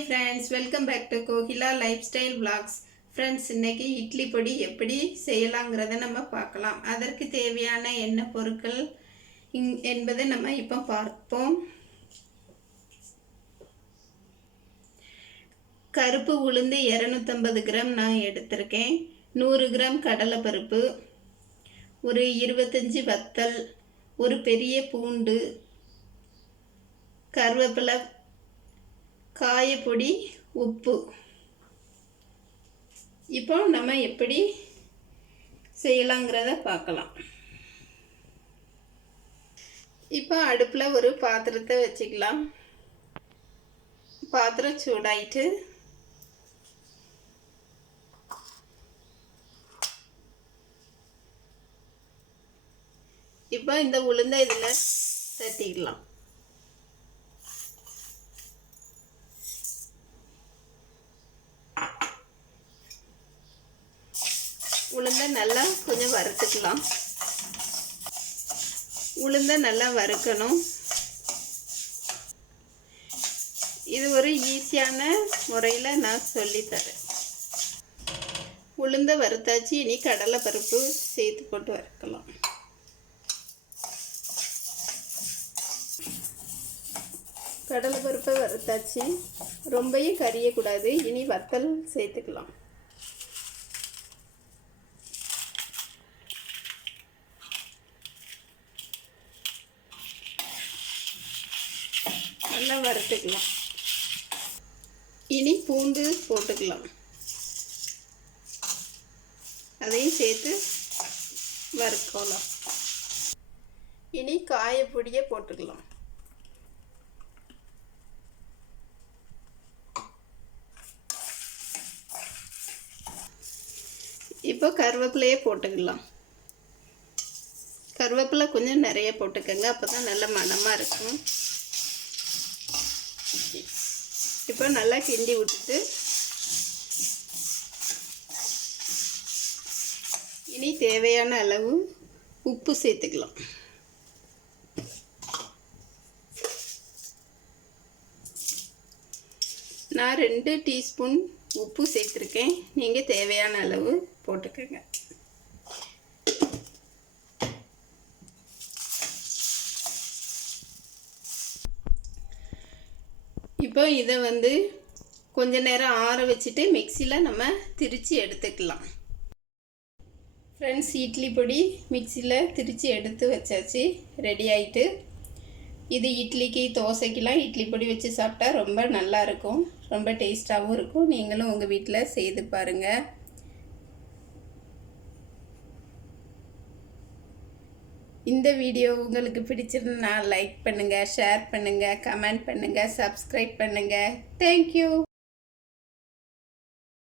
Hi friends, welcome back to Kokila lifestyle vlogs. Friends, இன்றைக்கி இட்லி பொடி எப்படி செய்யலாங்கிறத நம்ம பார்க்கலாம். அதற்கு தேவையான என்ன பொருட்கள் என்பதை நம்ம இப்போ பார்ப்போம். கருப்பு உளுந்து 250 கிராம் நான் எடுத்திருக்கேன். 100 கிராம் கடலைப்பருப்பு, ஒரு 25 வத்தல், ஒரு பெரிய பூண்டு, கருவேப்பிலை, காயப்பொடி, உப்பு. இப்போ நம்ம எப்படி செய்யலாங்கிறத பார்க்கலாம். இப்போ அடுப்பில் ஒரு பாத்திரத்தை வச்சுக்கலாம். பாத்திரம் சூடாயிட்டு இப்போ இந்த உளுந்தை இதில் தட்டிக்கலாம். உளுந்தை நல்லா கொஞ்சம் வறுத்துக்கலாம். உளுந்தை நல்லா வறுக்கணும். இது ஒரு ஈஸியான முறையில் நான் சொல்லித்தரேன். உளுந்தை வறுத்தாச்சு. இனி கடலை பருப்பு சேர்த்து போட்டு வறுக்கலாம். கடலை பருப்பை வறுத்தாச்சு. ரொம்பவும் கரியக்கூடாது. இனி வத்தல் சேர்த்துக்கலாம். நல்லா வறுத்துக்கலாம். இனி பூண்டு போட்டுக்கலாம். அதையும் சேர்த்து வறுக்கலாம். இனி காயப்பொடியை போட்டுக்கலாம். இப்போ கருவேப்பிலையே போட்டுக்கலாம். கருவேப்பிலை கொஞ்சம் நிறைய போட்டுக்கோங்க, அப்போ தான் நல்ல மணமாக இருக்கும். இப்போ நல்லா கிண்டி விட்டுட்டு இனி தேவையான அளவு உப்பு சேர்த்துக்கலாம். நான் 2 டீஸ்பூன் உப்பு சேர்த்துருக்கேன். நீங்கள் தேவையான அளவு போட்டுக்கோங்க. இப்போ இதை கொஞ்ச நேரம் ஆற வச்சுட்டு மிக்சியில் நம்ம திரித்து எடுத்துக்கலாம். ஃப்ரெண்ட்ஸ், இட்லி பொடி மிக்சியில் திரித்து எடுத்து வச்சாச்சு. ரெடி ஆகிட்டு. இது இட்லிக்கு தோசைக்கெலாம் இட்லி பொடி வச்சு சாப்பிட்டா ரொம்ப நல்லா இருக்கும். ரொம்ப டேஸ்ட்டாகவும் இருக்கும். நீங்களும் உங்கள் வீட்டில் செய்து பாருங்கள். இந்த வீடியோ உங்களுக்கு பிடிச்சிருந்தா லைக் பண்ணுங்கள், ஷேர் பண்ணுங்கள், கமெண்ட் பண்ணுங்கள், சப்ஸ்கிரைப் பண்ணுங்கள். தேங்க்யூ.